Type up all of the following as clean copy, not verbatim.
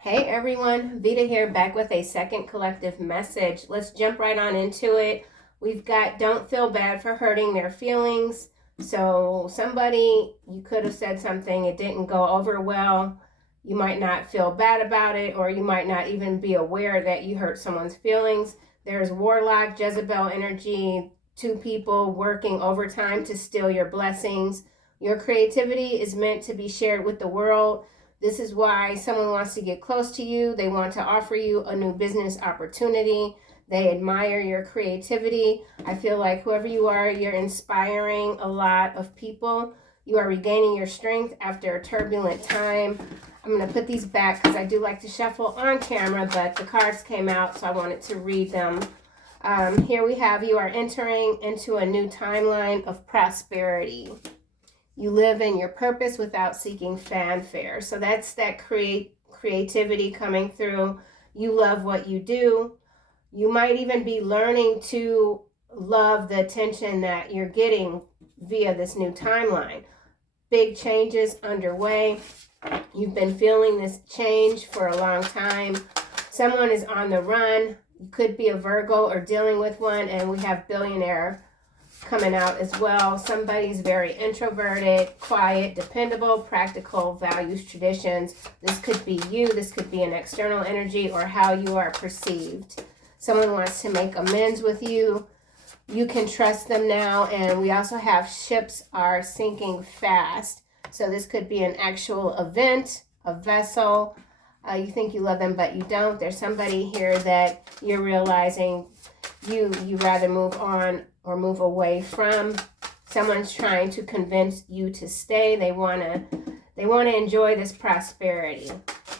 Hey everyone, Veda here, back with a second collective message. Let's jump right on into it. We've got don't feel bad for hurting their feelings. So somebody, you could have said something, it didn't go over well. You might not feel bad about it, or you might not even be aware that you hurt someone's feelings. There's warlock, Jezebel energy, two people working overtime to steal your blessings. Your creativity is meant to be shared with the world. This is why someone wants to get close to you. They want to offer you a new business opportunity. They admire your creativity. I feel like whoever you are, you're inspiring a lot of people. You are regaining your strength after a turbulent time. I'm going to put these back because I do like to shuffle on camera, but the cards came out, so I wanted to read them. Here we have you are entering into a new timeline of prosperity. You live in your purpose without seeking fanfare. So that's that creativity coming through. You love what you do. You might even be learning to love the attention that you're getting via this new timeline. Big changes underway. You've been feeling this change for a long time. Someone is on the run. You could be a Virgo or dealing with one, and we have billionaire coming out as well. Somebody's very introverted, quiet, dependable, practical, values traditions. This could be you. This could be an external energy or how you are perceived. Someone wants to make amends with you. You can trust them now. And we also have ships are sinking fast. So this could be an actual event, a vessel. You think you love them, but you don't. There's somebody here that you're realizing you rather move on or move away from. Someone's trying to convince you to stay. They want to enjoy this prosperity.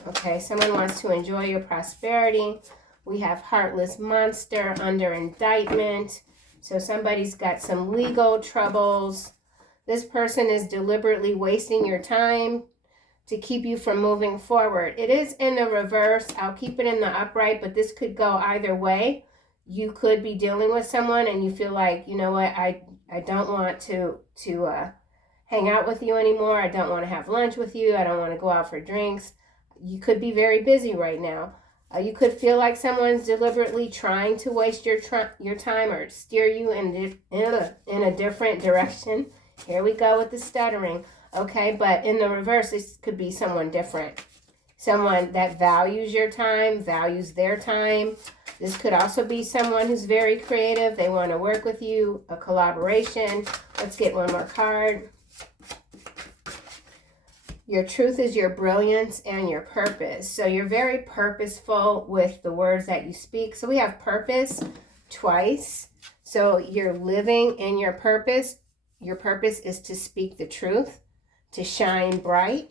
Okay, someone wants to enjoy your prosperity. We have heartless monster under indictment. So somebody's got some legal troubles. This person is deliberately wasting your time to keep you from moving forward. It is in the reverse. I'll keep it in the upright, but this could go either way. You could be dealing with someone and you feel like, you know what, I don't want to hang out with you anymore. I don't want to have lunch with you. I don't want to go out for drinks. You could be very busy right now. You could feel like someone's deliberately trying to waste your time or steer you in a different direction. Here we go with the stuttering. Okay, but in the reverse, this could be someone different. Someone that values your time, values their time. This could also be someone who's very creative. They want to work with you, a collaboration. Let's get one more card. Your truth is your brilliance and your purpose. So you're very purposeful with the words that you speak. So we have purpose twice. So you're living in your purpose. Your purpose is to speak the truth, to shine bright.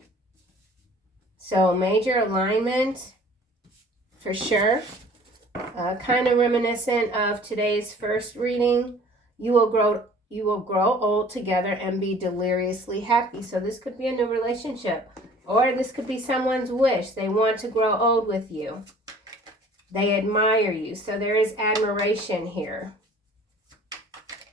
So major alignment for sure. Kind of reminiscent of today's first reading. You will grow old together and be deliriously happy. So this could be a new relationship, or this could be someone's wish. They want to grow old with you. They admire you. So there is admiration here.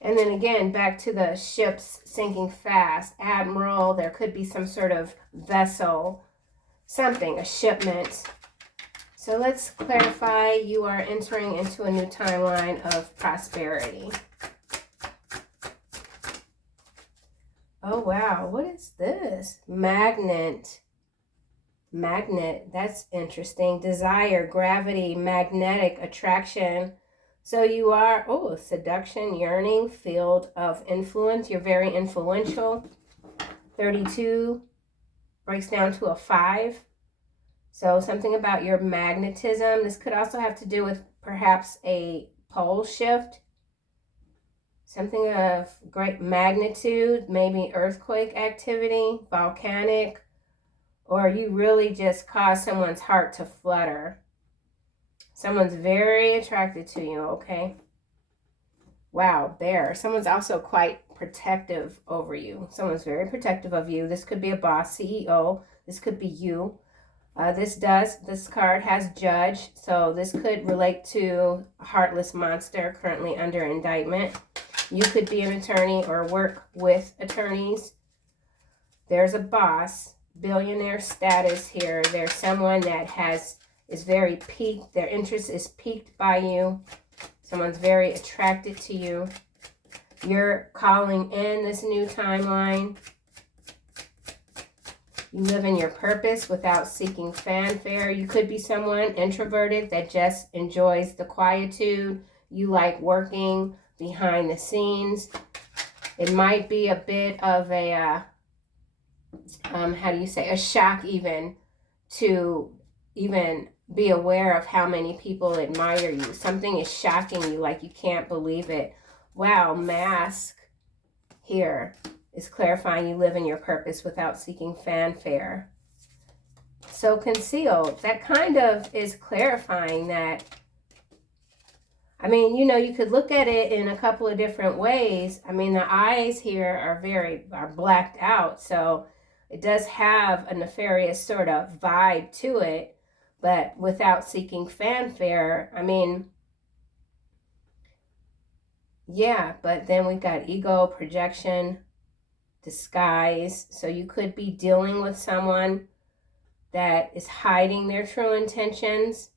And then again, back to the ships sinking fast. Admiral, there could be some sort of vessel, something, a shipment. So let's clarify, you are entering into a new timeline of prosperity. Oh, wow. What is this? Magnet. That's interesting. Desire, gravity, magnetic attraction. So you are, seduction, yearning, field of influence. You're very influential. 32 breaks down to a 5. So something about your magnetism. This could also have to do with perhaps a pole shift. Something of great magnitude, maybe earthquake activity, volcanic, or you really just cause someone's heart to flutter. Someone's very attracted to you, okay? Wow, bear. Someone's also quite protective over you. Someone's very protective of you. This could be a boss, CEO. This could be you. This card has judge, so this could relate to a heartless monster currently under indictment. You could be an attorney or work with attorneys. There's a boss. billionaire status here. There's someone that is very piqued. Their interest is piqued by you. Someone's very attracted to you. You're calling in this new timeline. You live in your purpose without seeking fanfare. You could be someone introverted that just enjoys the quietude. You like working behind the scenes. It might be a bit of a, a shock even to even be aware of how many people admire you. Something is shocking you, like you can't believe it. Wow, mask here is clarifying you live in your purpose without seeking fanfare. So concealed, that kind of is clarifying that. I mean, you know, you could look at it in a couple of different ways. I mean, the eyes here are blacked out, so it does have a nefarious sort of vibe to it, but without seeking fanfare. I mean, yeah, but then we've got ego, projection, disguise. So you could be dealing with someone that is hiding their true intentions.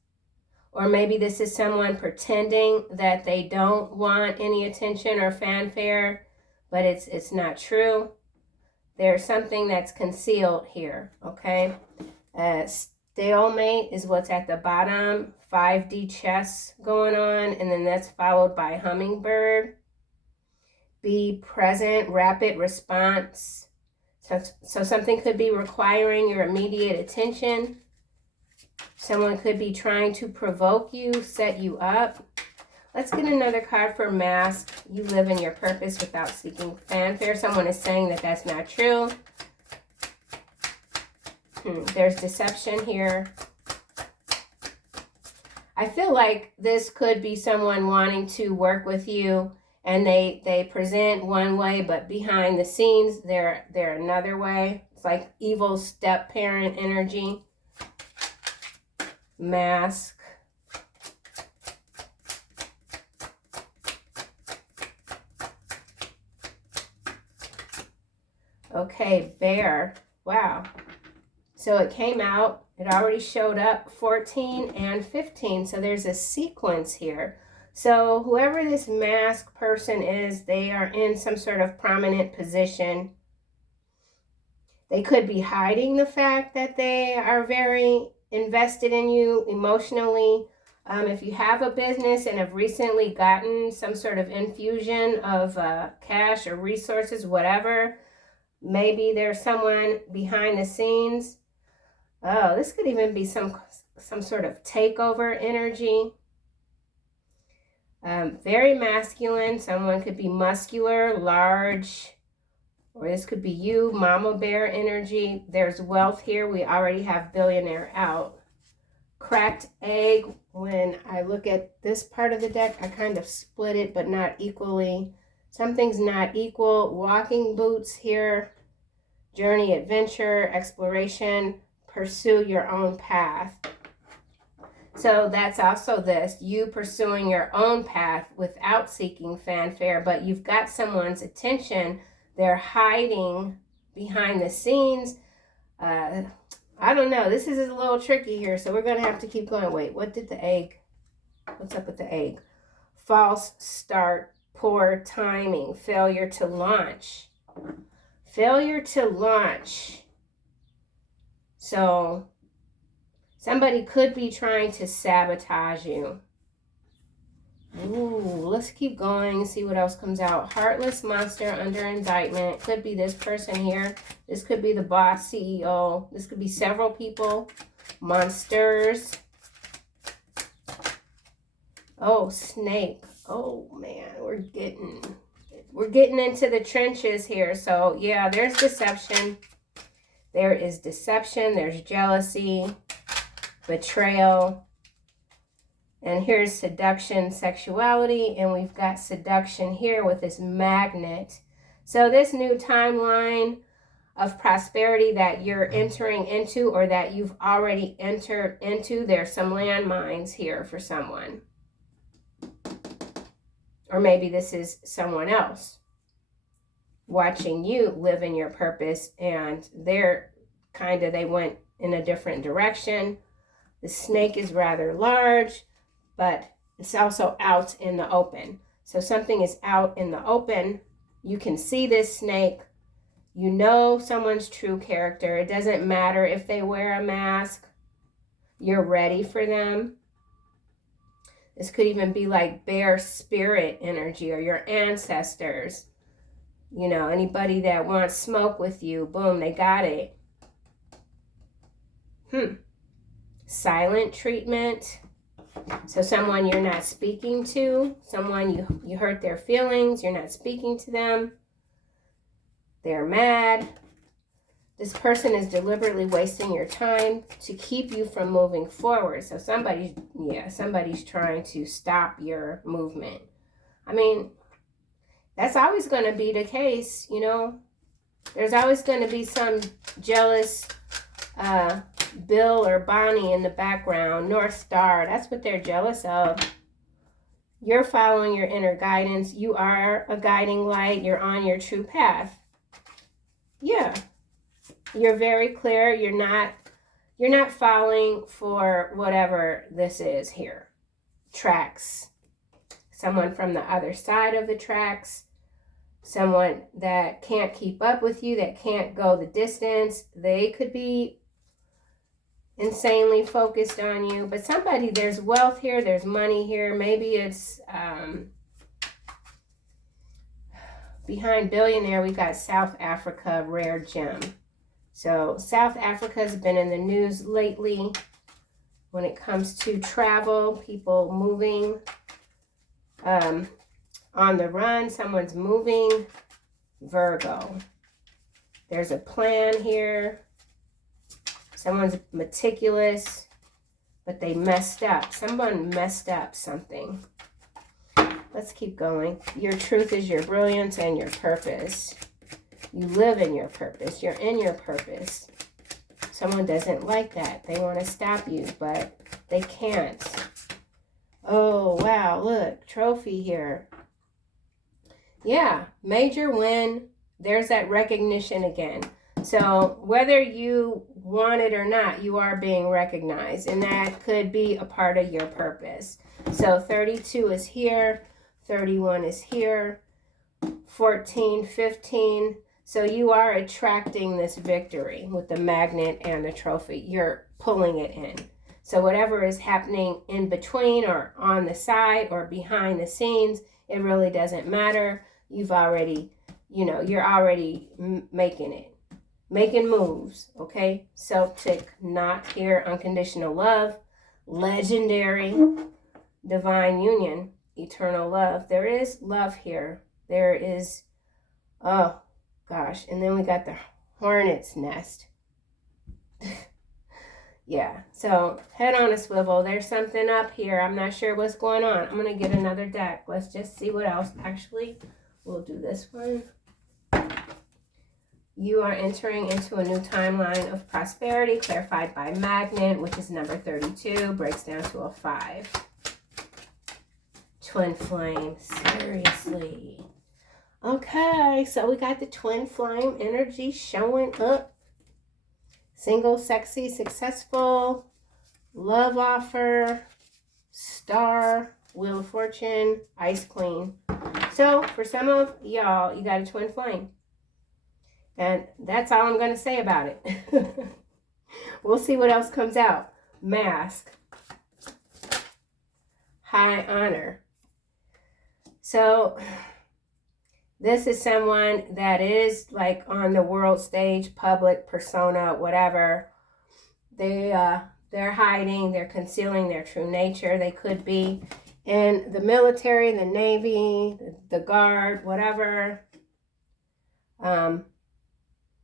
Or maybe this is someone pretending that they don't want any attention or fanfare, but it's not true. There's something that's concealed here, okay? Stalemate is what's at the bottom. 5D chess going on, and then that's followed by hummingbird. Be present, rapid response. So something could be requiring your immediate attention. Someone could be trying to provoke you, set you up. Let's get another card for mask. You live in your purpose without seeking fanfare. Someone is saying that that's not true. There's deception here. I feel like this could be someone wanting to work with you, and they present one way, but behind the scenes, they're another way. It's like evil step-parent energy. Mask. Okay, bear. Wow. So it came out. It already showed up 14 and 15. So there's a sequence here. So whoever this mask person is, they are in some sort of prominent position. They could be hiding the fact that they are very invested in you emotionally. If you have a business and have recently gotten some sort of infusion of cash or resources, whatever, maybe there's someone behind the scenes. Oh, this could even be some sort of takeover energy. Very masculine. Someone could be muscular, large, or this could be you, mama bear energy. There's wealth here. We already have billionaire out. Cracked egg. When I look at this part of the deck, I kind of split it, but not equally. Something's not equal. Walking boots here. Journey, adventure, exploration. Pursue your own path. So that's also this, you pursuing your own path without seeking fanfare, but you've got someone's attention. They're hiding behind the scenes. I don't know. This is a little tricky here, so we're going to have to keep going. Wait, what did the egg? What's up with the egg? False start, poor timing, failure to launch. Failure to launch. So somebody could be trying to sabotage you. Ooh, let's keep going and see what else comes out. Heartless monster under indictment. Could be this person here. This could be the boss, CEO. This could be several people. Monsters. Oh, snake. Oh, man. We're getting into the trenches here. So, yeah, there's deception. There is deception. There's jealousy. Betrayal. And here's seduction, sexuality, and we've got seduction here with this magnet. So this new timeline of prosperity that you're entering into, or that you've already entered into, there's some landmines here for someone. Or maybe this is someone else watching you live in your purpose, and they're kind of, they went in a different direction. The snake is rather large, but it's also out in the open. So something is out in the open. You can see this snake. You know someone's true character. It doesn't matter if they wear a mask. You're ready for them. This could even be like bear spirit energy or your ancestors. You know, anybody that wants smoke with you, boom, they got it. Silent treatment. So someone you're not speaking to, someone you hurt their feelings, you're not speaking to them. They're mad. This person is deliberately wasting your time to keep you from moving forward. So somebody's trying to stop your movement. I mean, that's always going to be the case, you know. There's always going to be some jealous Bill or Bonnie in the background, North Star. That's what they're jealous of. You're following your inner guidance. You are a guiding light. You're on your true path. Yeah. You're very clear. You're not falling for whatever this is here. Tracks. Someone from the other side of the tracks. Someone that can't keep up with you, that can't go the distance. They could be insanely focused on you. But somebody, there's wealth here, there's money here. Maybe it's behind billionaire, we got South Africa, rare gem. So South Africa has been in the news lately when it comes to travel, people moving on the run. Someone's moving. Virgo. There's a plan here. Someone's meticulous, but they messed up. Someone messed up something. Let's keep going. Your truth is your brilliance and your purpose. You live in your purpose. You're in your purpose. Someone doesn't like that. They want to stop you, but they can't. Oh, wow. Look, trophy here. Yeah, major win. There's that recognition again. So whether you want it or not, you are being recognized. And that could be a part of your purpose. So 32 is here. 31 is here. 14, 15. So you are attracting this victory with the magnet and the trophy. You're pulling it in. So whatever is happening in between or on the side or behind the scenes, it really doesn't matter. You've already, you're already making it. Making moves, okay? Celtic knot here, unconditional love, legendary, divine union, eternal love. There is love here. There is, oh gosh, and then we got the hornet's nest. Yeah, so head on a swivel. There's something up here. I'm not sure what's going on. I'm going to get another deck. Let's just see what else. Actually, we'll do this one. You are entering into a new timeline of prosperity, clarified by magnet, which is number 32, breaks down to a 5. Twin flame, seriously. Okay, so we got the twin flame energy showing up. Single, sexy, successful, love offer, star, wheel of fortune, ice queen. So for some of y'all, you got a twin flame. And that's all I'm going to say about it. We'll see what else comes out. Mask. High honor. So this is someone that is like on the world stage, public persona, whatever. They're hiding, they're concealing their true nature. They could be in the military, the Navy, the Guard, whatever.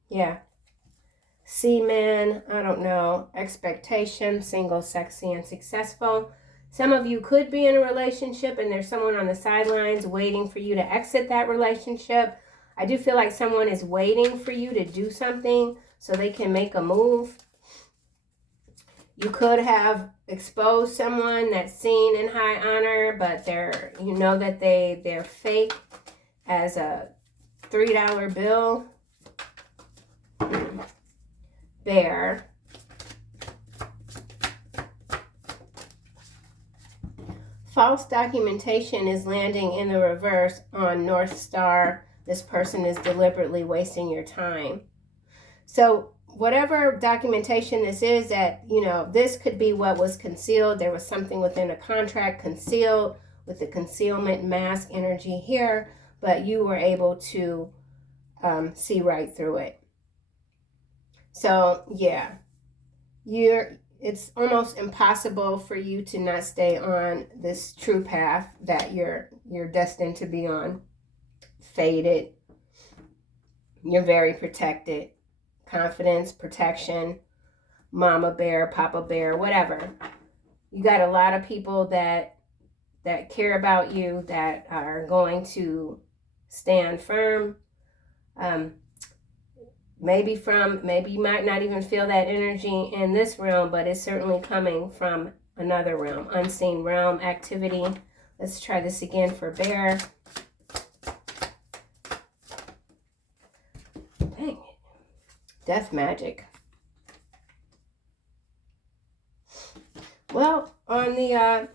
Yeah. Seaman, I don't know. Expectation, single, sexy, and successful. Some of you could be in a relationship and there's someone on the sidelines waiting for you to exit that relationship. I do feel like someone is waiting for you to do something so they can make a move. You could have exposed someone that's seen in high honor, but they're fake as a $3 bill. Bear. False documentation is landing in the reverse on North Star. This person is deliberately wasting your time. So whatever documentation this is, that, you know, this could be what was concealed. There was something within a contract concealed with the concealment mask energy here, but you were able to see right through it. So yeah, it's almost impossible for you to not stay on this true path that you're destined to be on. Faded. You're very protected. Confidence, protection, mama bear, papa bear, whatever. You got a lot of people that care about you, that are going to stand firm. Maybe you might not even feel that energy in this realm, but it's certainly coming from another realm, unseen realm activity. Let's try this again for bear. Dang it. Death magic. Well, on the,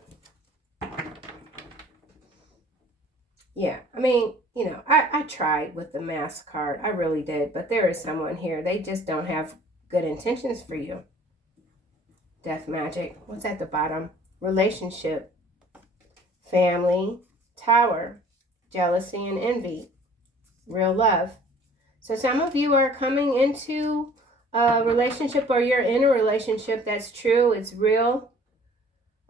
yeah, I mean, you know, I tried with the mask card. I really did. But there is someone here. They just don't have good intentions for you. Death magic. What's at the bottom? Relationship. Family. Tower. Jealousy and envy. Real love. So some of you are coming into a relationship, or you're in a relationship that's true. It's real.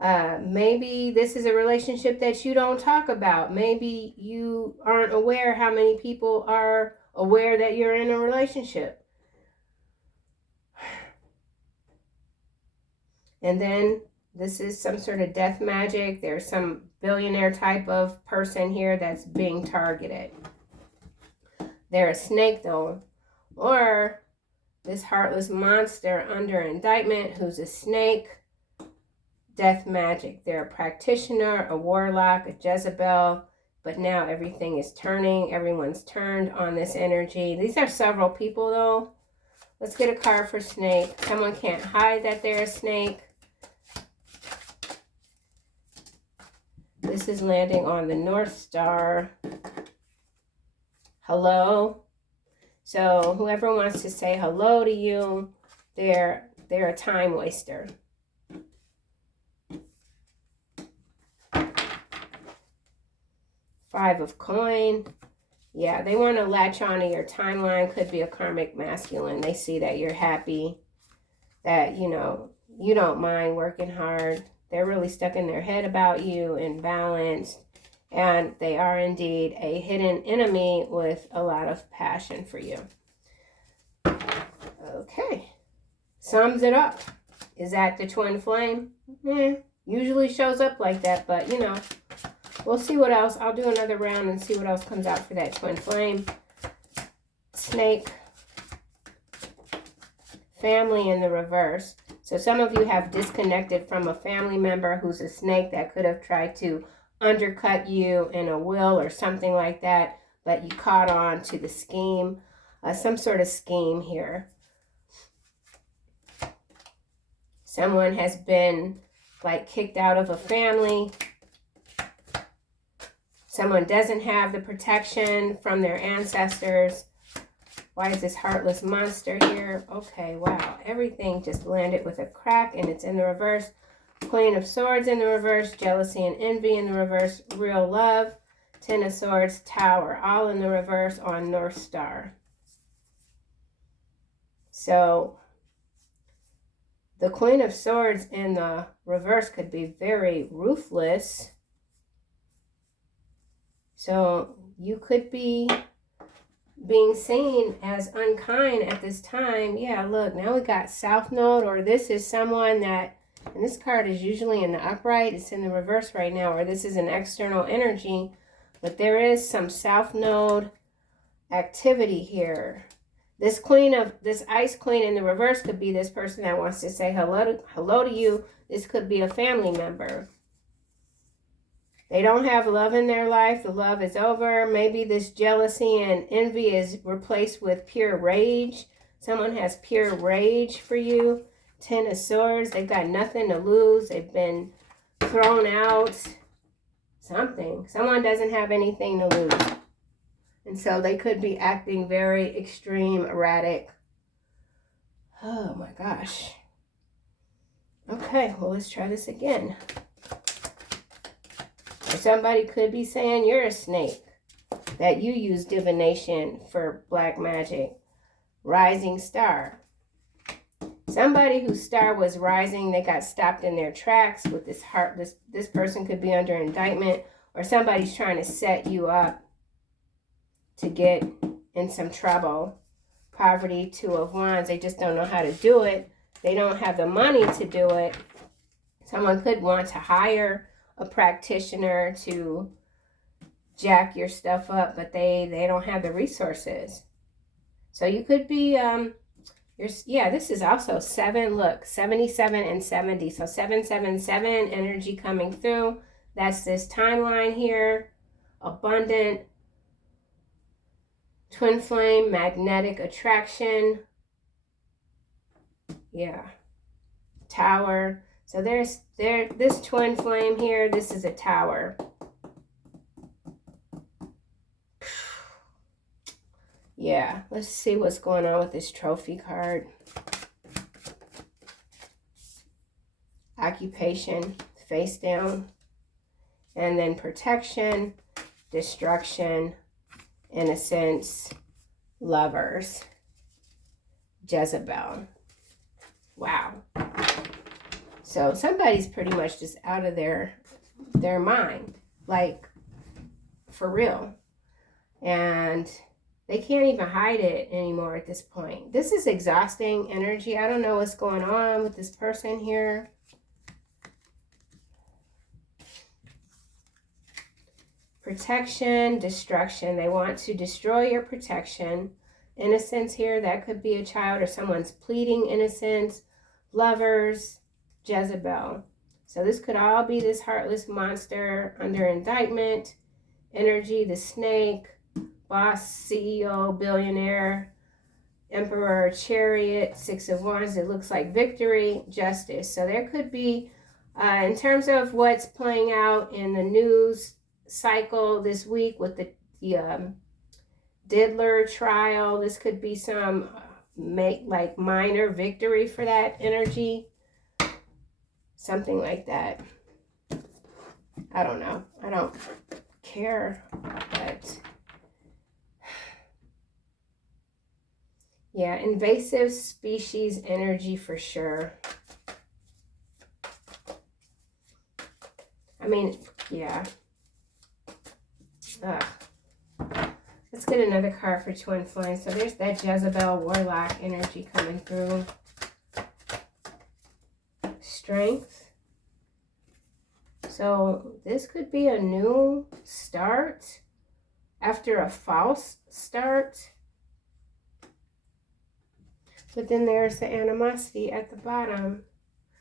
Maybe this is a relationship that you don't talk about. Maybe you aren't aware how many people are aware that you're in a relationship. And then this is some sort of death magic. There's some billionaire type of person here that's being targeted. They're a snake though. Or this heartless monster under indictment who's a snake. Death magic. They're a practitioner, a warlock, a Jezebel, but now everything is turning. Everyone's turned on this energy. These are several people though. Let's get a card for snake. Someone can't hide that they're a snake. This is landing on the North Star. Hello. So whoever wants to say hello to you, they're a time waster. Five of coin. Yeah, they want to latch on to your timeline. Could be a karmic masculine. They see that you're happy, that, you know, you don't mind working hard. They're really stuck in their head about you and balanced. And they are indeed a hidden enemy with a lot of passion for you. Okay. Sums it up. Is that the twin flame? Usually shows up like that, but you know. We'll see what else. I'll do another round and see what else comes out for that twin flame. Snake. Family in the reverse. So some of you have disconnected from a family member who's a snake that could have tried to undercut you in a will or something like that, but you caught on to the scheme. Some sort of scheme here. Someone has been like kicked out of a family. Someone doesn't have the protection from their ancestors. Why is this heartless monster here? Okay, wow. Everything just landed with a crack and it's in the reverse. Queen of Swords in the reverse. Jealousy and envy in the reverse. Real love. Ten of Swords. Tower. All in the reverse on North Star. So the Queen of Swords in the reverse could be very ruthless. So you could be being seen as unkind at this time. Yeah, look, now we got South Node, or this is someone that, and this card is usually in the upright, it's in the reverse right now, or this is an external energy, but there is some South Node activity here. This Ice Queen in the reverse could be this person that wants to say hello to you. This could be a family member. They don't have love in their life. The love is over. Maybe this jealousy and envy is replaced with pure rage. Someone has pure rage for you. 10 of Swords. They've got nothing to lose. They've been thrown out. Something. Someone doesn't have anything to lose. And so they could be acting very extreme, erratic. Oh my gosh. Okay, well, let's try this again. Or somebody could be saying you're a snake, that you use divination for black magic. Rising star. Somebody whose star was rising, they got stopped in their tracks with this heart. This person could be under indictment, or somebody's trying to set you up to get in some trouble. Poverty, 2 of Wands. They just don't know how to do it. They don't have the money to do it. Someone could want to hire a practitioner to jack your stuff up, but they don't have the resources. So you could be, this is also 7, look, 77 and 70. So 777 energy coming through. That's this timeline here. Abundant. Twin flame, magnetic attraction. Yeah. Tower. So there's this twin flame here. This is a tower. Yeah, let's see what's going on with this trophy card. Occupation, face down. And then protection, destruction, innocence, lovers, Jezebel. Wow. So somebody's pretty much just out of their mind, like for real. And they can't even hide it anymore at this point. This is exhausting energy. I don't know what's going on with this person here. Protection, destruction. They want to destroy your protection. Innocence here. That could be a child or someone's pleading innocence. Lovers, Jezebel. So this could all be this heartless monster under indictment. Energy, the snake. Boss, CEO, billionaire, Emperor, Chariot, 6 of Wands. It looks like victory, justice. So there could be, in terms of what's playing out in the news cycle this week with the Diddler trial, this could be some minor victory for that energy. Something like that. I don't know. I don't care, but... yeah, invasive species energy for sure. I mean, yeah. Ugh. Let's get another card for twin flame. So there's that Jezebel warlock energy coming through. Strength. So this could be a new start after a false start. But then there's the animosity at the bottom.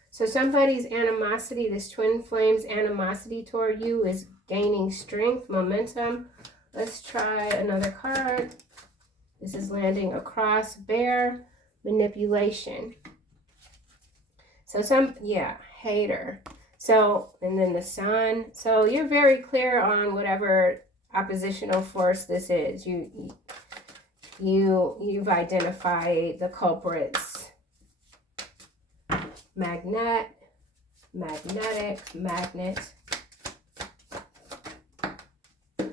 So somebody's animosity, this twin flame's animosity toward you is gaining strength, momentum. Let's try another card. This is landing across. Bear, manipulation. So hater. So, and then the sun. So you're very clear on whatever oppositional force this is. You've identified the culprits. Magnet.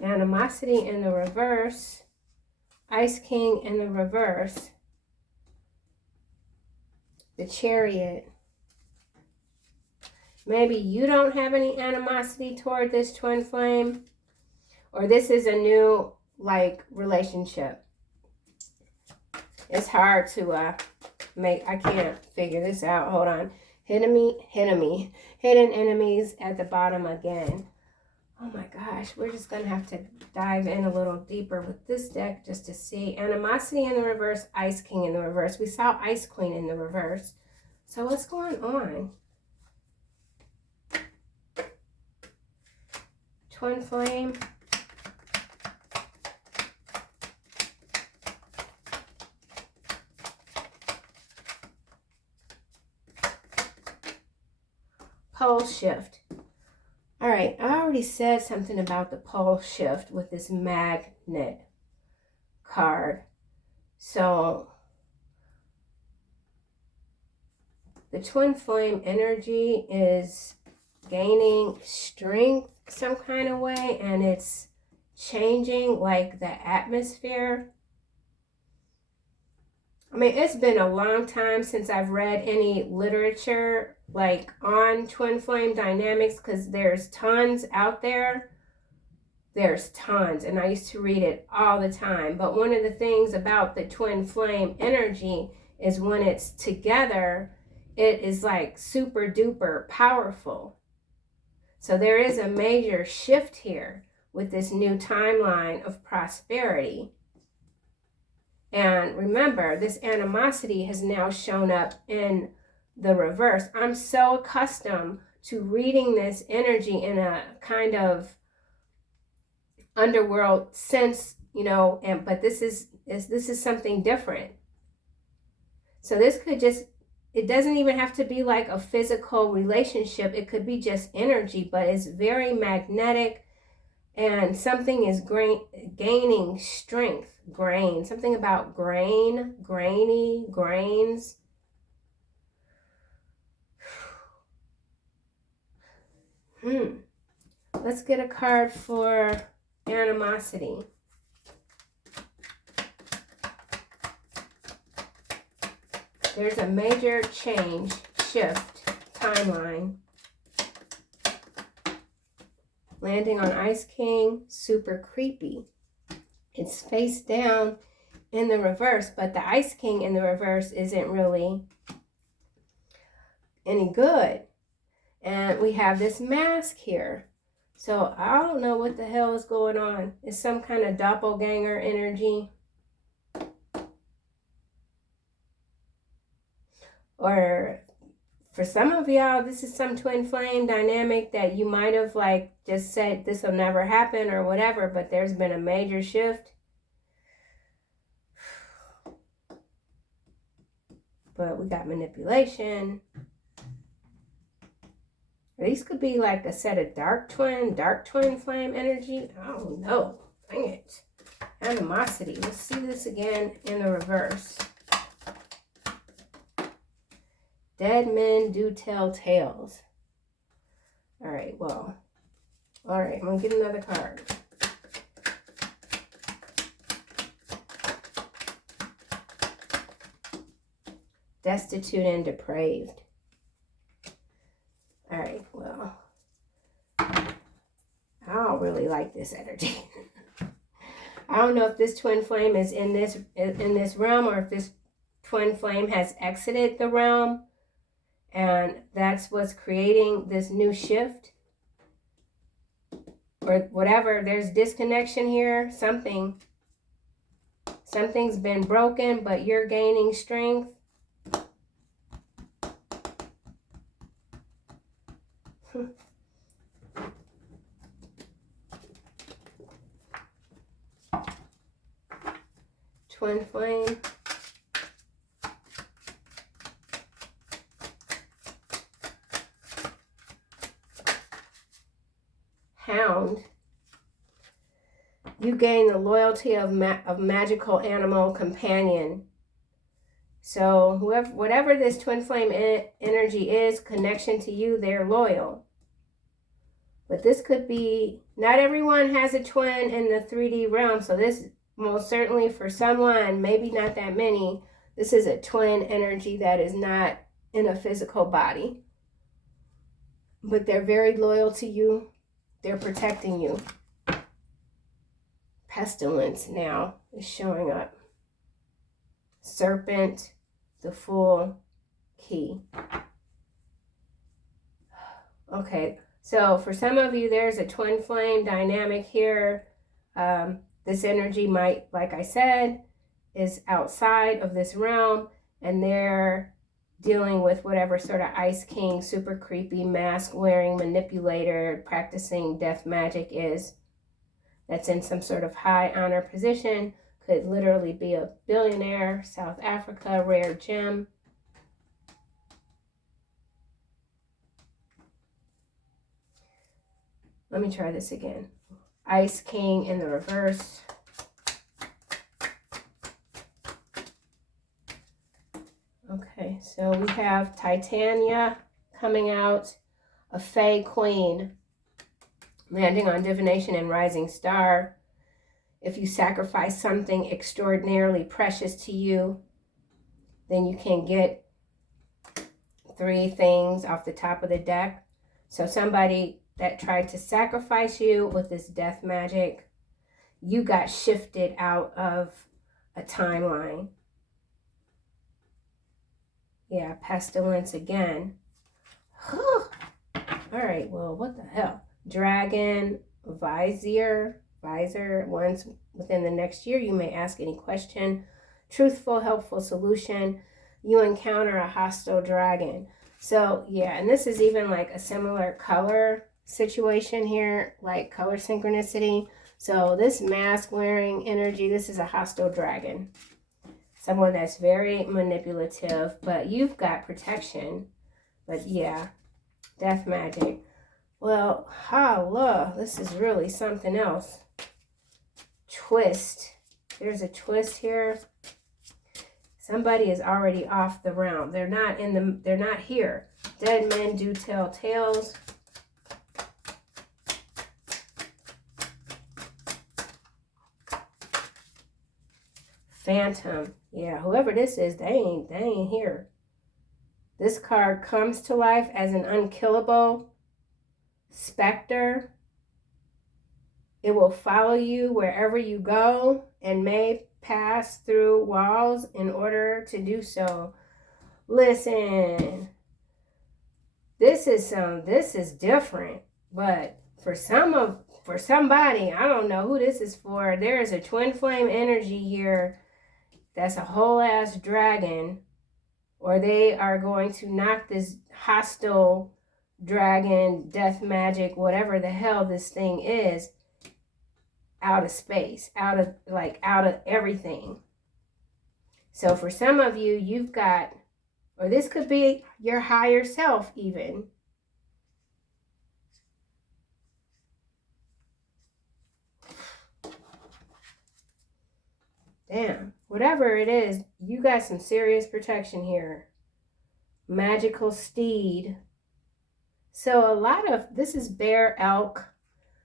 Animosity in the reverse. Ice King in the reverse. The Chariot. Maybe you don't have any animosity toward this twin flame. Or this is a new, relationship. It's hard to I can't figure this out. Hold on. Hidden enemies at the bottom again. Oh my gosh, we're just going to have to dive in a little deeper with this deck just to see. Animosity in the reverse, Ice King in the reverse. We saw Ice Queen in the reverse. So what's going on? Twin flame. pole shift. All right, I already said something about the pole shift with this magnet card. So the twin flame energy is gaining strength some kind of way, and it's changing like the atmosphere. I mean, it's been a long time since I've read any literature like on twin flame dynamics, because there's tons out there. There's tons, and I used to read it all the time. But one of the things about the twin flame energy is when it's together, it is like super duper powerful. So there is a major shift here with this new timeline of prosperity. And remember, this animosity has now shown up in the reverse. I'm so accustomed to reading this energy in a kind of underworld sense, you know, but this is something different. So this could just, it doesn't even have to be like a physical relationship. It could be just energy, but it's very magnetic, and something is gaining strength. Grain, something about grain, grainy, grains. Let's get a card for animosity. There's a major change, shift, timeline. Landing on Ice King, super creepy. It's face down in the reverse, but the Ice King in the reverse isn't really any good. And we have this mask here. So I don't know what the hell is going on. It's some kind of doppelganger energy. Or for some of y'all, this is some twin flame dynamic that you might have like just said this will never happen or whatever, but there's been a major shift. But we got manipulation. These could be like a set of dark twin flame energy. I don't know. Dang it. Animosity. Let's see this again in the reverse. Dead men do tell tales. All right, well. All right, I'm going to get another card. Destitute and depraved. All right, well. I don't really like this energy. I don't know if this twin flame is in this realm, or if this twin flame has exited the realm. And that's what's creating this new shift. Or whatever, there's disconnection here. Something's been broken, but you're gaining strength. Twin flame. Hound. You gain the loyalty of magical animal companion. So whatever this twin flame energy is, connection to you, they're loyal. But this could be, not everyone has a twin in the 3D realm. So this most certainly for someone, maybe not that many, this is a twin energy that is not in a physical body. But they're very loyal to you. They're protecting you. Pestilence now is showing up. Serpent, the Fool, Key. Okay, so for some of you, there's a twin flame dynamic here. This energy might, like I said, is outside of this realm, and they're dealing with whatever sort of Ice King, super creepy, mask-wearing manipulator, practicing death magic is. That's in some sort of high honor position. Could literally be a billionaire, South Africa, rare gem. Let me try this again. Ice King in the reverse. Okay, so we have Titania coming out, a Fae Queen, landing on Divination and Rising Star. If you sacrifice something extraordinarily precious to you, then you can get 3 things off the top of the deck. So somebody that tried to sacrifice you with this death magic, you got shifted out of a timeline. Yeah, pestilence again. All right, well, what the hell? Dragon, visor. Once within the next year, you may ask any question. Truthful, helpful solution. You encounter a hostile dragon. So, yeah, and this is even like a similar color situation here, like color synchronicity. So this mask wearing energy, this is a hostile dragon. Someone that's very manipulative, but you've got protection. But yeah, death magic. Well, holla, this is really something else. Twist. There's a twist here. Somebody is already off the realm. They're not here. Dead men do tell tales. Phantom. Yeah, whoever this is, they ain't here. This card comes to life as an unkillable specter. It will follow you wherever you go and may pass through walls in order to do so. Listen, this is different, but for somebody, I don't know who this is for. There is a twin flame energy here. That's a whole ass dragon, or they are going to knock this hostile dragon, death magic, whatever the hell this thing is, out of space, out of everything. So for some of you, you've got, or this could be your higher self even. Damn, whatever it is, you got some serious protection here. Magical steed. So a lot of, this is bear, elk,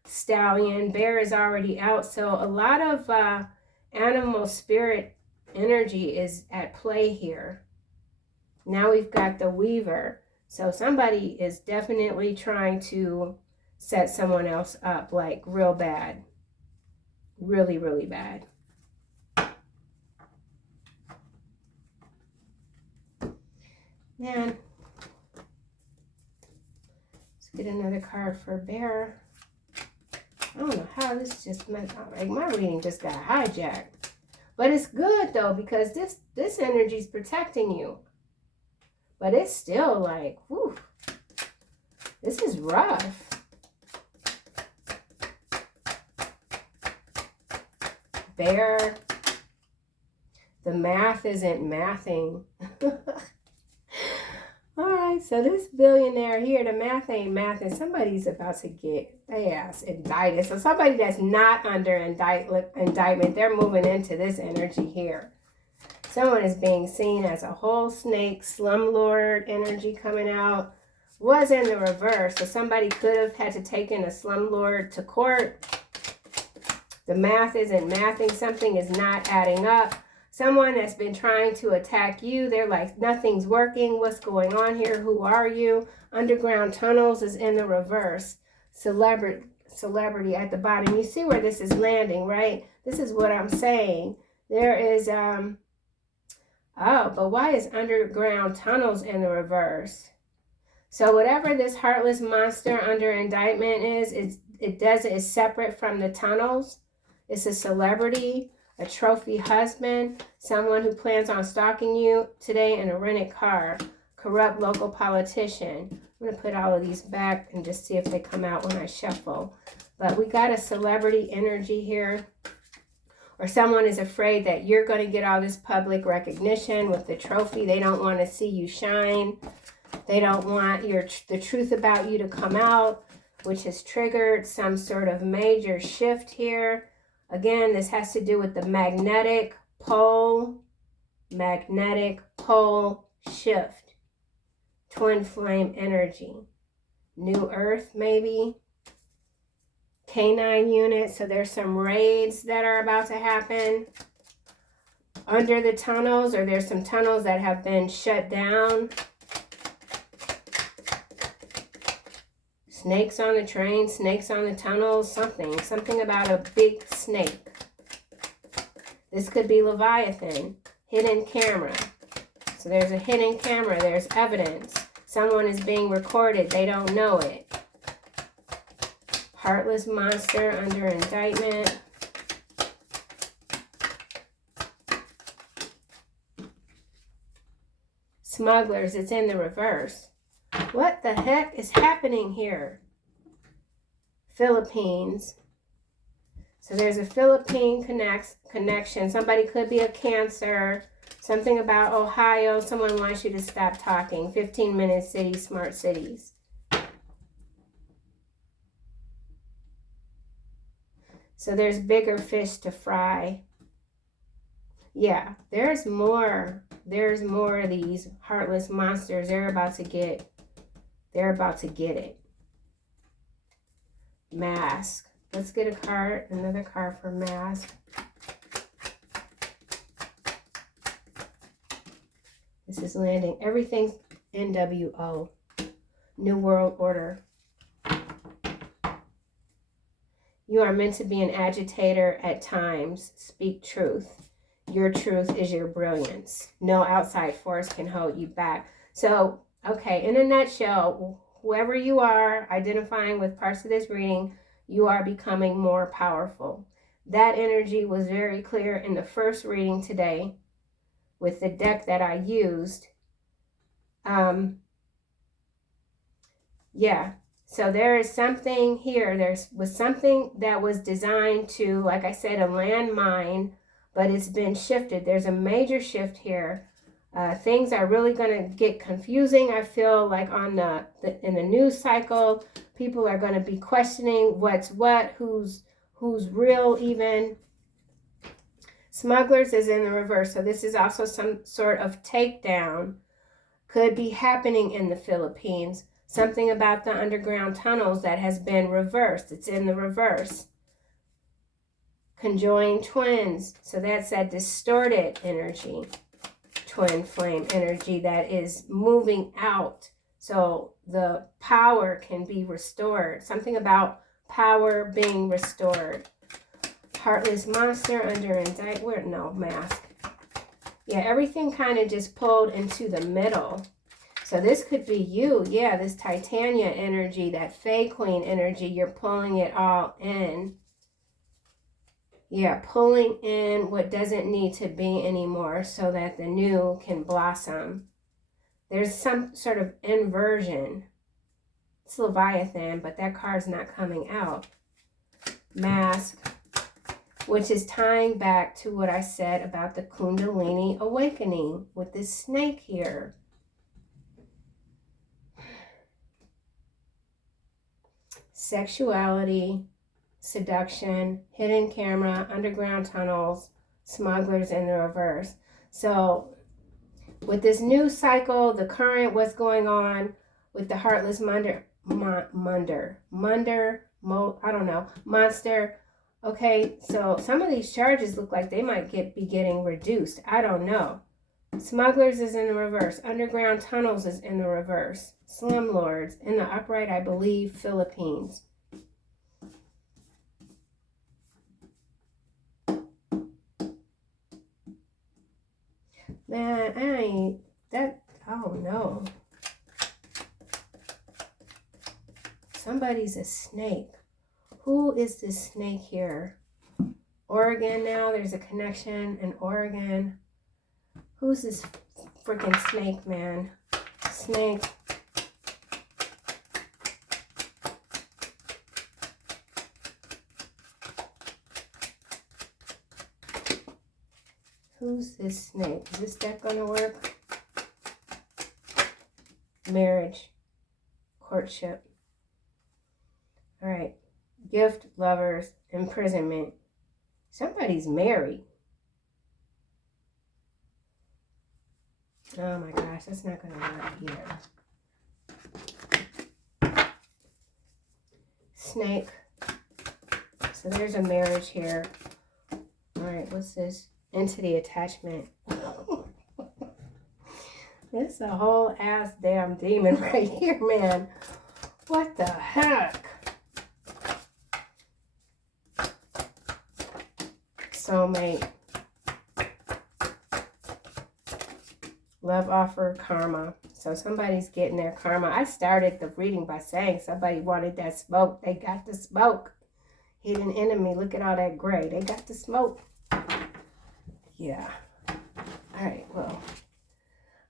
stallion. Bear is already out. So a lot of animal spirit energy is at play here. Now we've got the weaver. So somebody is definitely trying to set someone else up like real bad. Really, really bad. Man, let's get another card for bear. I don't know how this just meant, like my reading just got hijacked. But it's good though, because this energy is protecting you. But it's still like, whew, this is rough. Bear, the math isn't mathing. All right, so this billionaire here, the math ain't mathing. Somebody's about to get their ass indicted. So somebody that's not under indictment, they're moving into this energy here. Someone is being seen as a whole snake, slumlord energy coming out. Was in the reverse, so somebody could have had to take in a slumlord to court. The math isn't mathing. Something is not adding up. Someone that's been trying to attack you, they're like, nothing's working. What's going on here? Who are you? Underground tunnels is in the reverse. Celebrity at the bottom. You see where this is landing, right? This is what I'm saying. There is, oh, but why is underground tunnels in the reverse? So whatever this heartless monster under indictment is, it's separate from the tunnels. It's a celebrity, a trophy husband, someone who plans on stalking you today in a rented car, corrupt local politician. I'm going to put all of these back and just see if they come out when I shuffle. But we got a celebrity energy here. Or someone is afraid that you're going to get all this public recognition with the trophy. They don't want to see you shine. They don't want the truth about you to come out. which has triggered some sort of major shift here. Again, this has to do with the magnetic pole shift, twin flame energy, new earth maybe, canine unit. So there's some raids that are about to happen under the tunnels, or there's some tunnels that have been shut down. Snakes on the train, snakes on the tunnels, something about a big snake. This could be Leviathan, hidden camera. So there's a hidden camera, there's evidence. Someone is being recorded, they don't know it. Heartless monster under indictment. Smugglers, it's in the reverse. What the heck is happening here? Philippines. So there's a Philippine connection. Somebody could be a Cancer. Something about Ohio. Someone wants you to stop talking. 15-minute cities, smart cities. So there's bigger fish to fry. Yeah, there's more. There's more of these heartless monsters. They're about to get it. Mask. Let's get a card, another card for mask. This is landing. Everything's NWO. New World Order. You are meant to be an agitator at times. Speak truth. Your truth is your brilliance. No outside force can hold you back. So, okay, in a nutshell, whoever you are, identifying with parts of this reading, you are becoming more powerful. That energy was very clear in the first reading today with the deck that I used. Yeah, so there is something here. There was something that was designed to, like I said, a landmine, but it's been shifted. There's a major shift here. Things are really going to get confusing. I feel like on in the news cycle, people are going to be questioning what's what, who's real even. Smugglers is in the reverse. So this is also some sort of takedown. Could be happening in the Philippines. Something about the underground tunnels that has been reversed. It's in the reverse. Conjoined twins. So that's that distorted energy. Twin flame energy that is moving out. So the power can be restored. Something about power being restored. Heartless monster under indictment. No, mask. Yeah, everything kind of just pulled into the middle. So this could be you. Yeah, this Titania energy, that Fae Queen energy, you're pulling it all in. Yeah, pulling in what doesn't need to be anymore so that the new can blossom. There's some sort of inversion. It's Leviathan, but that card's not coming out. Mask, which is tying back to what I said about the Kundalini awakening with this snake here. Sexuality, seduction, hidden camera, underground tunnels, smugglers in the reverse. So with this new cycle, the current, what's going on with the heartless monster. Okay, so some of these charges look like they might be getting reduced. I don't know. Smugglers is in the reverse. Underground tunnels is in the reverse. Slumlords in the upright, I believe, Philippines. Man, oh no. Somebody's a snake. Who is this snake here? Oregon now, there's a connection in Oregon. Who's this freaking snake, man? Snake. Who's this snake? Is this deck gonna work? Marriage. Courtship. All right. Gift, lovers, imprisonment. Somebody's married. Oh my gosh, that's not going to work either. Snake. So there's a marriage here. All right, what's this? Entity attachment. This is a whole ass damn demon right here, man. What the heck? Soulmate. Love offer, karma. So somebody's getting their karma. I started the reading by saying somebody wanted that smoke. They got the smoke. Hidden enemy. Look at all that gray. They got the smoke. Yeah. All right, well,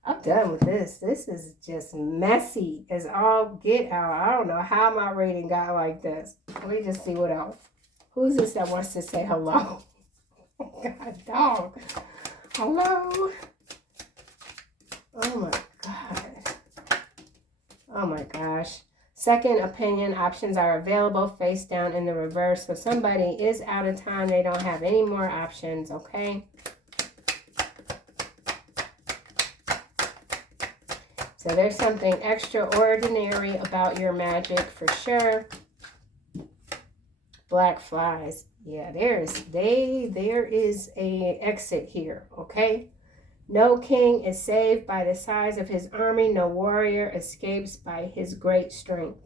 I'm done with this. This is just messy as all get out. I don't know how my reading got like this. Let me just see what else. Who's this that wants to say hello? God, dog. Hello? Oh my God. Oh my gosh. Second opinion options are available face down in the reverse. So somebody is out of time. They don't have any more options, okay? So there's something extraordinary about your magic for sure. Black flies. Yeah, there is a exit here, okay? No king is saved by the size of his army. No warrior escapes by his great strength.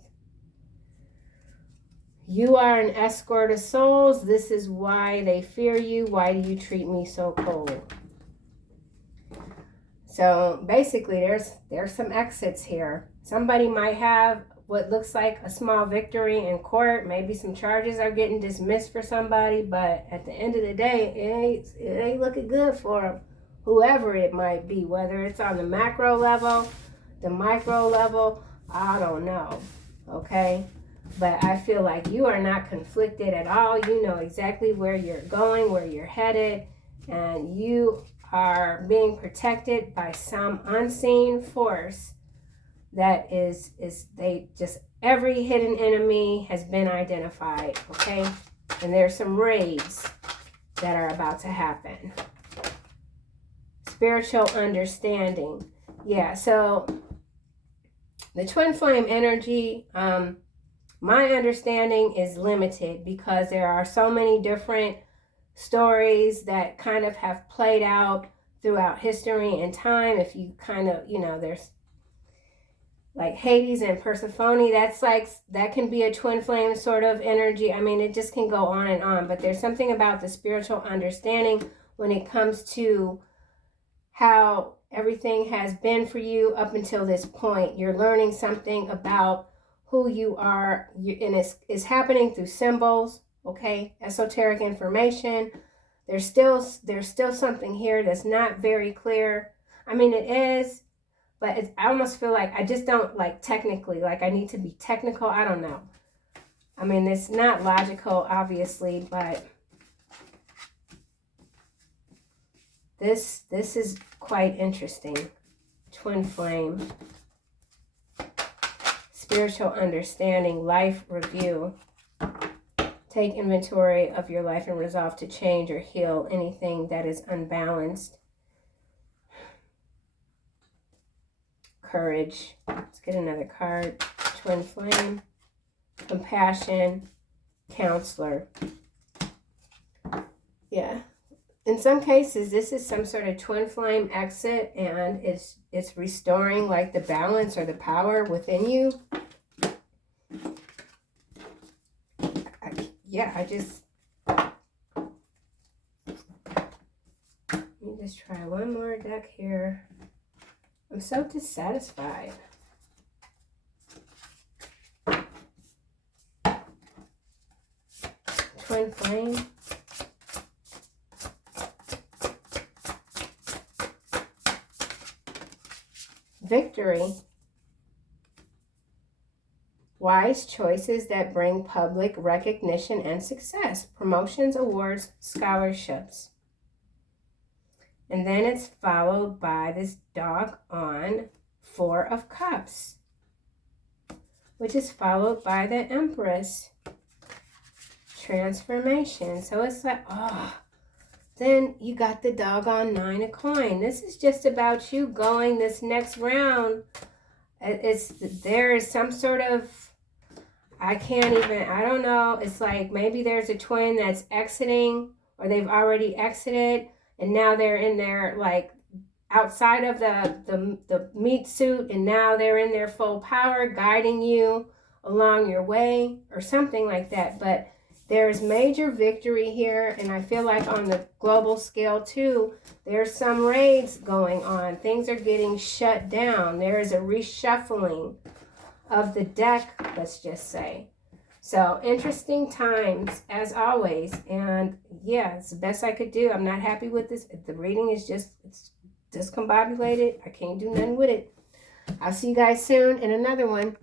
You are an escort of souls. This is why they fear you. Why do you treat me so cold? So basically, there's some exits here. Somebody might have what looks like a small victory in court. Maybe some charges are getting dismissed for somebody, but at the end of the day, it ain't looking good for them. Whoever it might be, whether it's on the macro level, the micro level, I don't know, okay? But I feel like you are not conflicted at all. You know exactly where you're going, where you're headed, and you are being protected by some unseen force that is they just, every hidden enemy has been identified, okay? And there's some raids that are about to happen. Spiritual understanding. Yeah, so the twin flame energy, my understanding is limited because there are so many different stories that kind of have played out throughout history and time. If you kind of, there's like Hades and Persephone, that can be a twin flame sort of energy. I mean, it just can go on and on, but there's something about the spiritual understanding when it comes to how everything has been for you up until this point. You're learning something about who you are, and it's happening through symbols, okay? Esoteric information. There's still something here that's not very clear. I mean, it is, but I almost feel like I just don't technically, I need to be technical. I don't know. I mean, it's not logical, obviously, but this is quite interesting. Twin flame. Spiritual understanding, life review. Take inventory of your life and resolve to change or heal anything that is unbalanced. Courage. Let's get another card. Twin flame. Compassion. Counselor. Yeah. In some cases, this is some sort of twin flame exit, and it's restoring the balance or the power within you. Let me just try one more deck here. I'm so dissatisfied. Twin flame. Victory. Wise choices that bring public recognition and success. Promotions, awards, scholarships. And then it's followed by this doggone Four of Cups. which is followed by the Empress. Transformation. So it's like, oh, then you got the doggone 9 of coin. This is just about you going this next round. There is some sort of, I don't know. It's like maybe there's a twin that's exiting, or they've already exited, and now they're in their, like, outside of the meat suit, and now they're in their full power, guiding you along your way, or something like that. But there's major victory here, and I feel like on the global scale too, there's some raids going on. Things are getting shut down. There is a reshuffling of the deck, let's just say. So interesting times as always, and yeah, it's the best I could do. I'm not happy with this. The reading is it's discombobulated. I can't do nothing with it. I'll see you guys soon in another one.